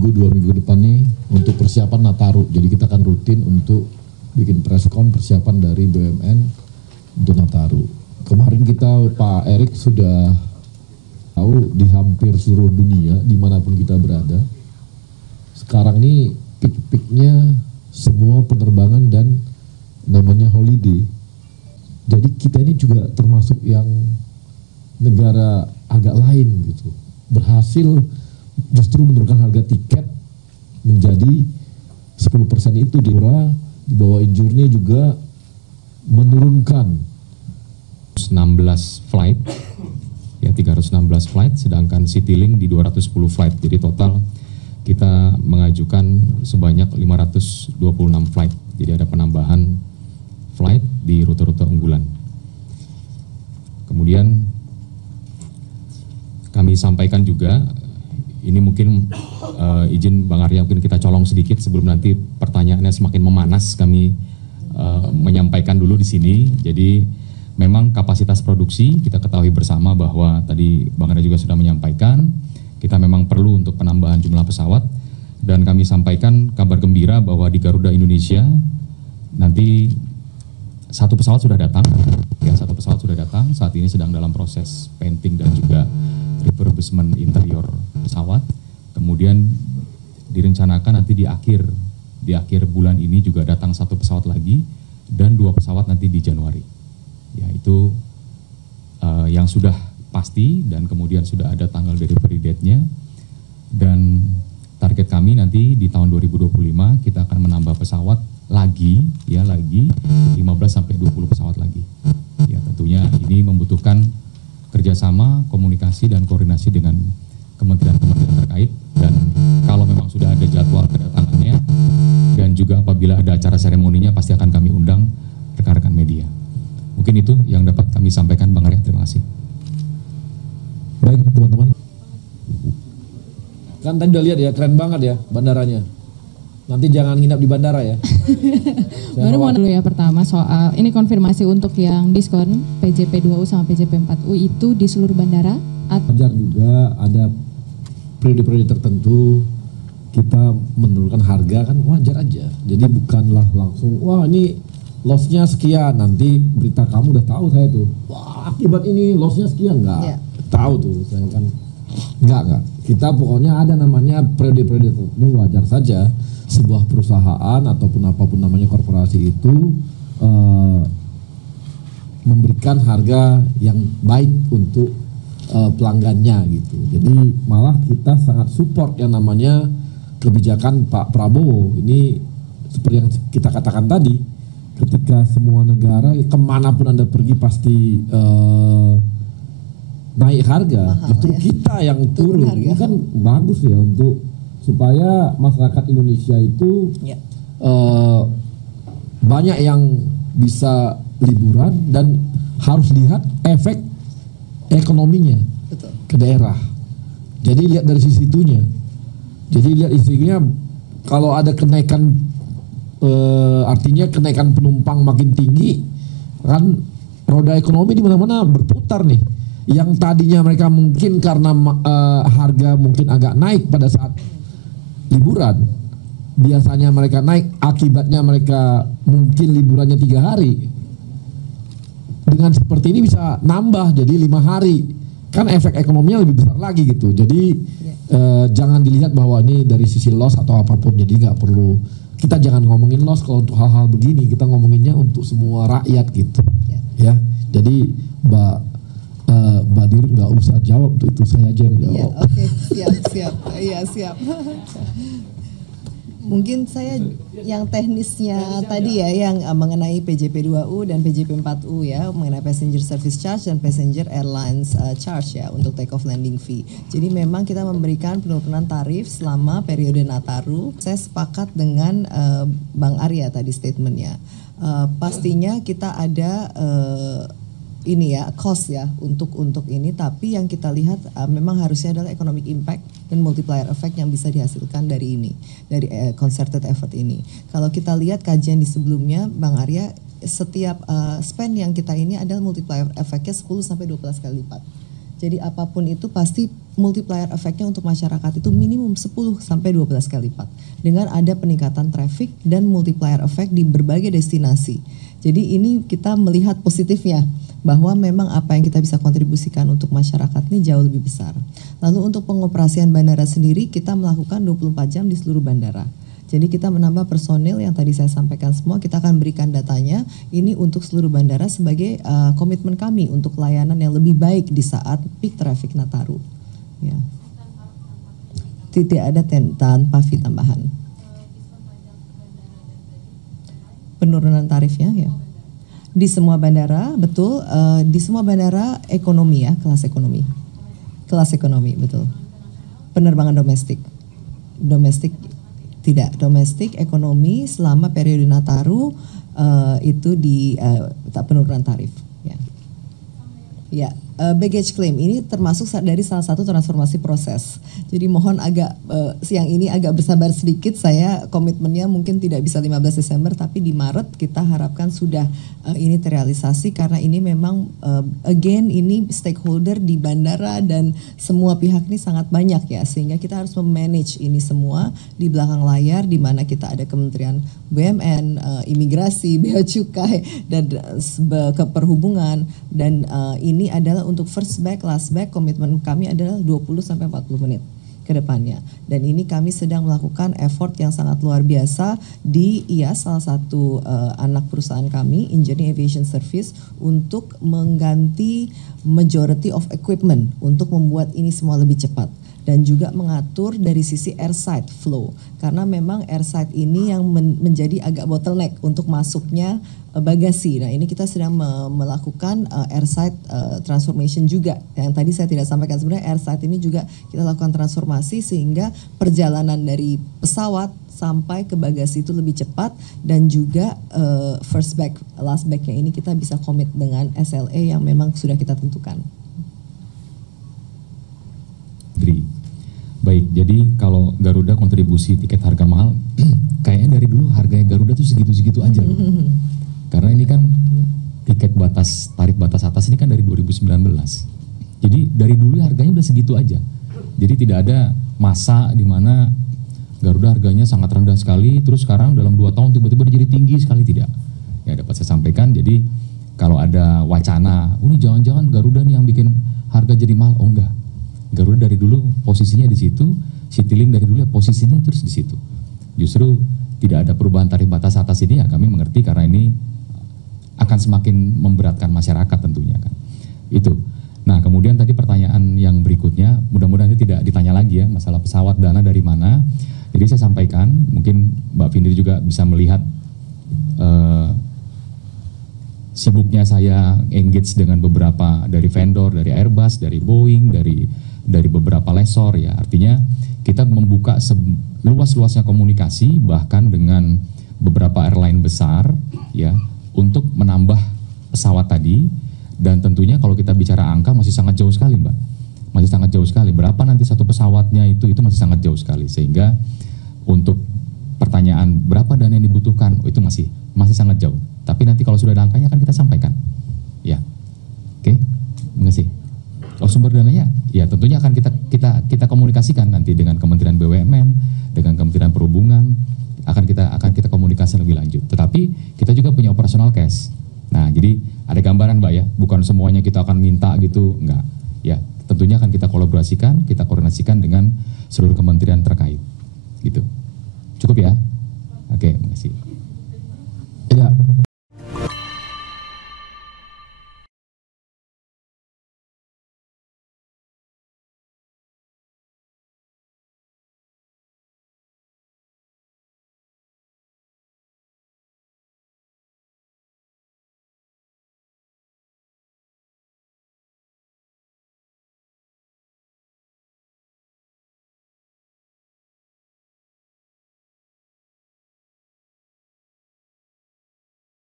seminggu 2 minggu depan nih untuk persiapan Nataru. Jadi kita akan rutin untuk bikin preskon persiapan dari BUMN untuk Nataru. Kemarin kita Pak Erik sudah tahu di hampir seluruh dunia dimanapun kita berada. Sekarang ini peak-peaknya semua penerbangan dan namanya holiday. Jadi kita ini juga termasuk yang negara agak lain gitu. Berhasil justru menurunkan harga tiket menjadi 10% itu di bawah Injurni juga menurunkan 16 flight ya 316 flight, sedangkan Citylink di 210 flight. Jadi total kita mengajukan sebanyak 526 flight. Jadi ada penambahan flight di rute-rute unggulan. Kemudian kami sampaikan juga, ini mungkin izin Bang Arya mungkin kita colong sedikit sebelum nanti pertanyaannya semakin memanas, kami menyampaikan dulu di sini. Jadi memang kapasitas produksi kita ketahui bersama bahwa tadi Bang Arya juga sudah menyampaikan, kita memang perlu untuk penambahan jumlah pesawat, dan kami sampaikan kabar gembira bahwa di Garuda Indonesia nanti satu pesawat sudah datang, ya satu pesawat sudah datang, saat ini sedang dalam proses painting dan juga refurbishment interior pesawat. Kemudian direncanakan nanti di akhir bulan ini juga datang satu pesawat lagi dan 2 pesawat nanti di Januari. Ya itu yang sudah pasti, dan kemudian sudah ada tanggal delivery date-nya, dan target kami nanti di tahun 2025 kita akan menambah pesawat lagi 15 sampai 20 pesawat lagi. Ya tentunya ini membutuhkan kerjasama, komunikasi dan koordinasi dengan kementerian-kementerian terkait, dan kalau memang sudah ada jadwal kedatangannya dan juga apabila ada acara seremoninya pasti akan kami undang rekan-rekan media. Mungkin itu yang dapat kami sampaikan, Bang Arya. Terima kasih. Baik teman-teman. Kan tadi udah lihat ya, keren banget ya bandaranya. Nanti jangan nginap di bandara ya. Baru mau dulu ya, pertama soal ini konfirmasi untuk yang diskon PJP2U sama PJP4U itu di seluruh bandara. Wajar juga ada periode-periode tertentu kita menurunkan harga, kan wajar aja. Jadi bukanlah langsung wah ini loss-nya sekian, nanti berita kamu udah tahu saya tuh. Wah akibat ini loss-nya sekian, enggak. Tahu tuh saya kan. Enggak. Kita pokoknya ada namanya periode-periode tertentu, wajar saja sebuah perusahaan ataupun apapun namanya korporasi itu memberikan harga yang baik untuk pelanggannya gitu. Jadi malah kita sangat support yang namanya kebijakan Pak Prabowo. Ini seperti yang kita katakan tadi, ketika semua negara kemanapun Anda pergi pasti naik harga, justru kita yang turun. Ini kan bagus ya untuk supaya masyarakat Indonesia itu banyak yang bisa liburan dan harus lihat efek ekonominya ke daerah. Jadi lihat dari sisi itunya. Jadi lihat isinya, kalau ada kenaikan artinya kenaikan penumpang makin tinggi, kan roda ekonomi di mana-mana berputar nih. Yang tadinya mereka mungkin karena harga mungkin agak naik pada saat liburan, biasanya mereka naik, akibatnya mereka mungkin liburannya 3 hari. Dengan seperti ini bisa nambah jadi 5 hari, kan efek ekonominya lebih besar lagi gitu. Jadi jangan dilihat bahwa ini dari sisi loss atau apapun. Jadi nggak perlu, kita jangan ngomongin loss kalau untuk hal-hal begini, kita ngomonginnya untuk semua rakyat gitu. Ya, jadi Mbak Dir nggak usah jawab, itu saya aja yang jawab. Oke, siap. Iya siap. Mungkin saya yang teknisnya tadi ya, yang mengenai PJP2U dan PJP4U ya, mengenai passenger service charge dan passenger airlines charge ya untuk take off landing fee. Jadi memang kita memberikan penurunan tarif selama periode Nataru. Saya sepakat dengan Bang Arya tadi statementnya. Pastinya kita ada ini ya cost ya untuk ini, tapi yang kita lihat memang harusnya adalah economic impact dan multiplier effect yang bisa dihasilkan dari ini, dari concerted effort ini. Kalau kita lihat kajian di sebelumnya Bang Arya, setiap spend yang kita ini adalah multiplier effect-nya 10 sampai 12 kali lipat. Jadi apapun itu pasti multiplier efeknya untuk masyarakat itu minimum 10 sampai 12 kali lipat dengan ada peningkatan traffic dan multiplier effect di berbagai destinasi. Jadi ini kita melihat positifnya bahwa memang apa yang kita bisa kontribusikan untuk masyarakat ini jauh lebih besar. Lalu untuk pengoperasian bandara sendiri kita melakukan 24 jam di seluruh bandara. Jadi kita menambah personil yang tadi saya sampaikan semua, kita akan berikan datanya ini untuk seluruh bandara sebagai komitmen kami untuk layanan yang lebih baik di saat peak traffic Nataru. Ya. Tidak ada tanpa fee tambahan. Penurunan tarifnya ya. Di semua bandara, betul, di semua bandara ekonomi ya, kelas ekonomi. Kelas ekonomi, betul. Penerbangan domestik. Domestik tidak, domestik ekonomi selama periode Nataru itu di penurunan tarif. Ya, ya baggage claim ini termasuk dari salah satu transformasi proses. Jadi mohon agak siang ini agak bersabar sedikit. Saya komitmennya mungkin tidak bisa 15 Desember, tapi di Maret kita harapkan sudah ini terrealisasi karena ini memang again ini stakeholder di bandara dan semua pihak ini sangat banyak ya, sehingga kita harus memanage ini semua di belakang layar di mana kita ada Kementerian BUMN, imigrasi, bea cukai dan keperhubungan dan ini adalah untuk first bag, last bag, komitmen kami adalah 20 sampai 40 menit ke depannya. Dan ini kami sedang melakukan effort yang sangat luar biasa di IAS, salah satu anak perusahaan kami, Engineering Aviation Service, untuk mengganti majority of equipment untuk membuat ini semua lebih cepat. Dan juga mengatur dari sisi airside flow. Karena memang airside ini yang menjadi agak bottleneck untuk masuknya bagasi. Nah ini kita sedang melakukan airside transformation juga. Yang tadi saya tidak sampaikan, sebenarnya airside ini juga kita lakukan transformasi sehingga perjalanan dari pesawat sampai ke bagasi itu lebih cepat dan juga first bag, last bagnya ini kita bisa komit dengan SLA yang memang sudah kita tentukan. Baik, jadi kalau Garuda kontribusi tiket harga mahal, kayaknya dari dulu harganya Garuda tuh segitu-segitu aja loh. Karena ini kan tiket batas, tarif batas atas ini kan dari 2019. Jadi dari dulu harganya udah segitu aja. Jadi tidak ada masa di mana Garuda harganya sangat rendah sekali, terus sekarang dalam 2 tahun tiba-tiba jadi tinggi sekali, tidak. Ya dapat saya sampaikan, jadi kalau ada wacana, ini jangan-jangan Garuda nih yang bikin harga jadi mahal, oh enggak. Garuda dari dulu posisinya di situ, Citylink dari dulu ya posisinya terus di situ. Justru tidak ada perubahan tarif batas atas ini ya kami mengerti karena ini akan semakin memberatkan masyarakat tentunya kan. Itu. Nah kemudian tadi pertanyaan yang berikutnya, mudah-mudahan ini tidak ditanya lagi ya masalah pesawat dana dari mana. Jadi saya sampaikan, mungkin Mbak Findri juga bisa melihat sibuknya saya engage dengan beberapa dari vendor, dari Airbus, dari Boeing, dari beberapa lessor ya. Artinya kita membuka luas-luasnya komunikasi bahkan dengan beberapa airline besar ya untuk menambah pesawat tadi, dan tentunya kalau kita bicara angka masih sangat jauh sekali Mbak. Masih sangat jauh sekali. Berapa nanti satu pesawatnya itu masih sangat jauh sekali. Sehingga untuk pertanyaan berapa dana yang dibutuhkan, itu masih sangat jauh. Tapi nanti kalau sudah ada angkanya akan kita sampaikan. Ya. Oke. Terima kasih. Oh, sumber dananya ya tentunya akan kita komunikasikan nanti dengan Kementerian BUMN, dengan Kementerian Perhubungan, akan kita komunikasi lebih lanjut. Tetapi kita juga punya operational cash. Nah, jadi ada gambaran Mbak ya, bukan semuanya kita akan minta gitu, enggak. Ya, tentunya akan kita kolaborasikan, kita koordinasikan dengan seluruh kementerian terkait.